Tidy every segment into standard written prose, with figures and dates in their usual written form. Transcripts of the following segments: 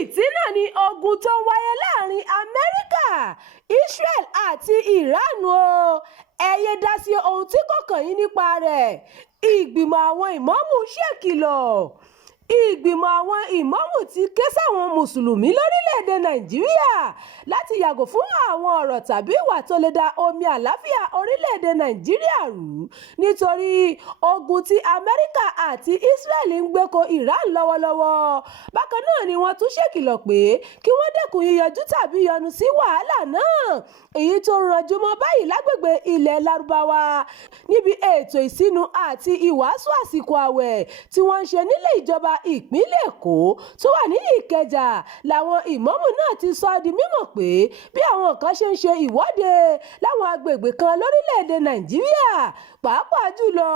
fìtínà ni ogun tó wáyé láàárín Amẹ́ríkà, Israel àti Iran o. ẹ yé dá sí ohun tí kò kàn yín nípa rẹ̀. Ìgbìmọ̀ àwọn ìmáàmù ṣèkìlọ̀. Ìgbìmọ̀ àwọn ìmáàmù ti ké sáwọn mùsùlùmí lórílẹ̀‐èdè Nàìjíríà láti yàgò fún àwọn ọ̀rọ̀ tàbí ìwà tó lè da omi àlàáfíà orílẹ̀‐èdè Nàìjíríà rú nítorí ogun tí Amẹ́ríkà àti Israel ń gbé ko Iran lọ́wọ́lọ́wọ́. Bákan náà ni wọ́n tún ṣèkìlọ̀ pé kí wọ́n dẹ́kun yíyanjú tàbí yọnu sí wàhálà náà èyí tó ranjú mọ́ báyìí lágbègbè ilẹ̀ Lárúbáwá níbi ètò ìsínu àti ìwàásù àsìkò àwẹ̀ tí wọ́n ń ṣe nílé ìjọba ìpínlẹ̀ Èkó tó wà ní Ìkẹjà. Làwọn ìmáàmù náà ti sọ di mímọ̀ pé bí àwọn kan ṣe ń ṣe ìwọ́de láwọn agbègbè kan lórílẹ̀‐èdè Nàìjíríà, pàápàá jùlọ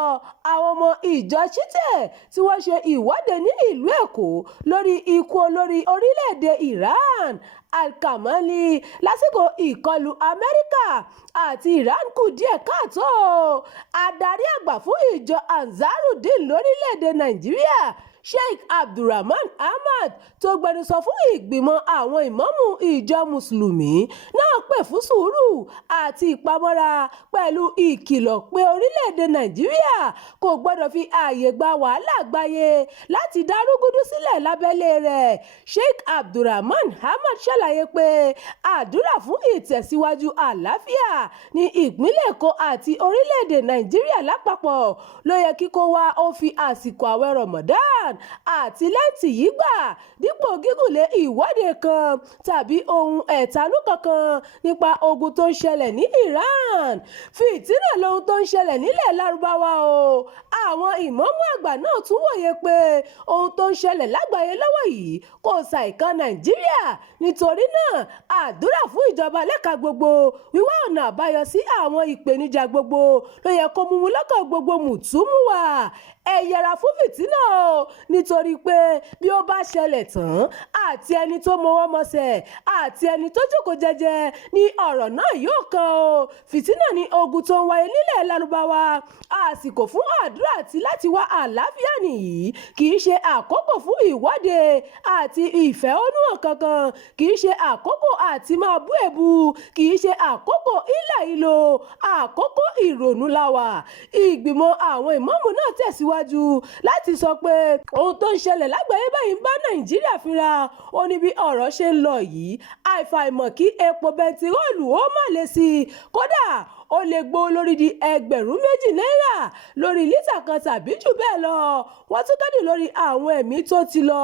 àwọn ọmọ ìjọ Ṣítẹ̀ tí wọ́n ṣe ìwọ́de ní ìlú Èkó lórí ikú olórí orílẹ̀‐èdè Iran Al-Kamali lásìkò ìkọlù Amẹ́ríkà àti Iran kù díẹ̀ káàtó. Adarí àgbà fún ìjọ Ansarudeen lórílẹ̀‐èdè Nàìjíríà Sheikh Abdulrahman Ahmad tó gbẹnusọ fún ìgbìmọ̀ àwọn ìmáàmù ìjọ mùsùlùmí náà pè fún sùúrù àti ìpamọ́ra pẹ̀lú ìkìlọ̀ pé orílẹ̀-èdè Nàìjíríà kò gbọ́dọ̀ fi ààyè gba wàhálà gbáyé láti dá rúgúdù sílẹ̀ lábẹ́lé rẹ̀. Sheikh Abdulrahman Ahmad ṣàlàyé pé àdúrà fún ìtẹ̀síwájú àlàáfíà ní ìpínlẹ̀ Èkó àti orílẹ̀-èdè Nàìjíríà lápapọ̀ ló yẹ kí kó wá ó fi àsìkò àwẹ̀ Ramadan àti lẹ́ǹtì yìí gbà dípò gígùnlé ìwọ́de kan tàbí ohun ẹ̀tanú kankan nípa ogun tó ń ṣẹlẹ̀ ní Iran. Fìtínà lohun tó ń ṣẹlẹ̀ nílẹ̀ Lárúbáwá o. Àwọn ìmáàmù àgbà náà tún wòye pé ohun tó ń ṣẹlẹ̀ lágbàáyé lọ́wọ́ yìí kò ṣàìkan Nàìjíríà. Nítorí náà àdúrà fún ìjọba lẹ́ka gbogbo wíwá ọ̀nà àbáyọ sí àwọn ìpèníjà gbogbo ló yẹ kó mú lọ́kàn gbogbo mùtúmùwà. Ẹ yẹra fún fìtínà o nítorí pé bí ó bá ṣẹlẹ̀ tán àti ẹni tó mọwọ́ mọsẹ̀ àti ẹni tó jókòó jẹ́jẹ́ ní ọ̀rọ̀ náà yóò kàn o. Fìtínà ni ogun tó ń wáyé nílẹ̀ Lárúbáwá. Àsìkò fún àdúrà àti láti wá àlàáfíà nìyí, kì í ṣe àkókò fún ìwọ́de àti ìfẹ̀hónúhàn kankan, kì í ṣe àkókò àti máa bú èbú, kì í ṣe àkókò ìlà ìlò, àkókò ìrònú láwà. Ìgbìmọ̀ àwọn ìmáàmù náà tẹ̀síwájú láti sọ pé ohun tó ń ṣẹlẹ̀ lágbàáyé báyìí ń bá Nàìjíríà fínra. Ó ní bí ọ̀rọ̀ ṣe ń lọ yìí àìfàìmọ̀ kí epo bẹntiróòlù ó má le sí i, kódà ó lè gbówó lórí di $2,000 lórí lítà kan tàbí jù bẹ́ẹ̀ lọ. Wọ́n tún kẹ́dùn lórí àwọn ẹ̀mí tó ti lọ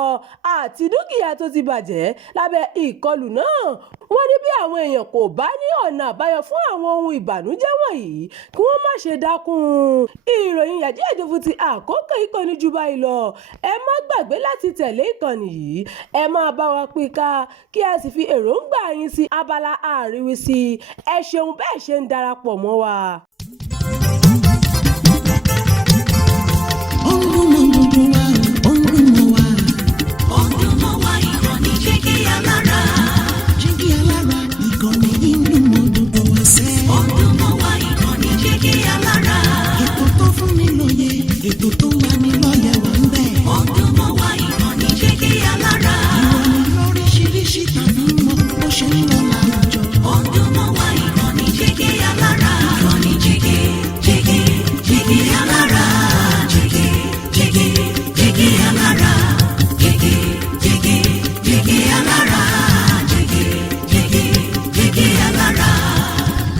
àti dúkìá tó ti bàjẹ́ lábẹ́ ìkọlù náà. Wọ́n ní bí àwọn èèyàn kò bá ní ọ̀nà àbáyọ fún àwọn ohun ìbànújẹ́ wọ̀nyí kí wọ́n má ṣe dákun. Ìròyìn yajoyajo fún ti àkókò ìkànnì jù báyìí lọ. Ẹ má gbàgbé láti tẹ̀lé ìkànnì yìí. Ẹ máa bá wa pín ká kí ẹ sì fi èròǹgbà yín sí abala àríwísí. Ẹ ṣeun bẹ́ẹ̀ ṣe ń darapọ̀ mọ́ wa.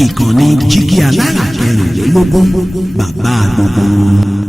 Ìkànnì Jígí Alára 24, bàbá gbogbo.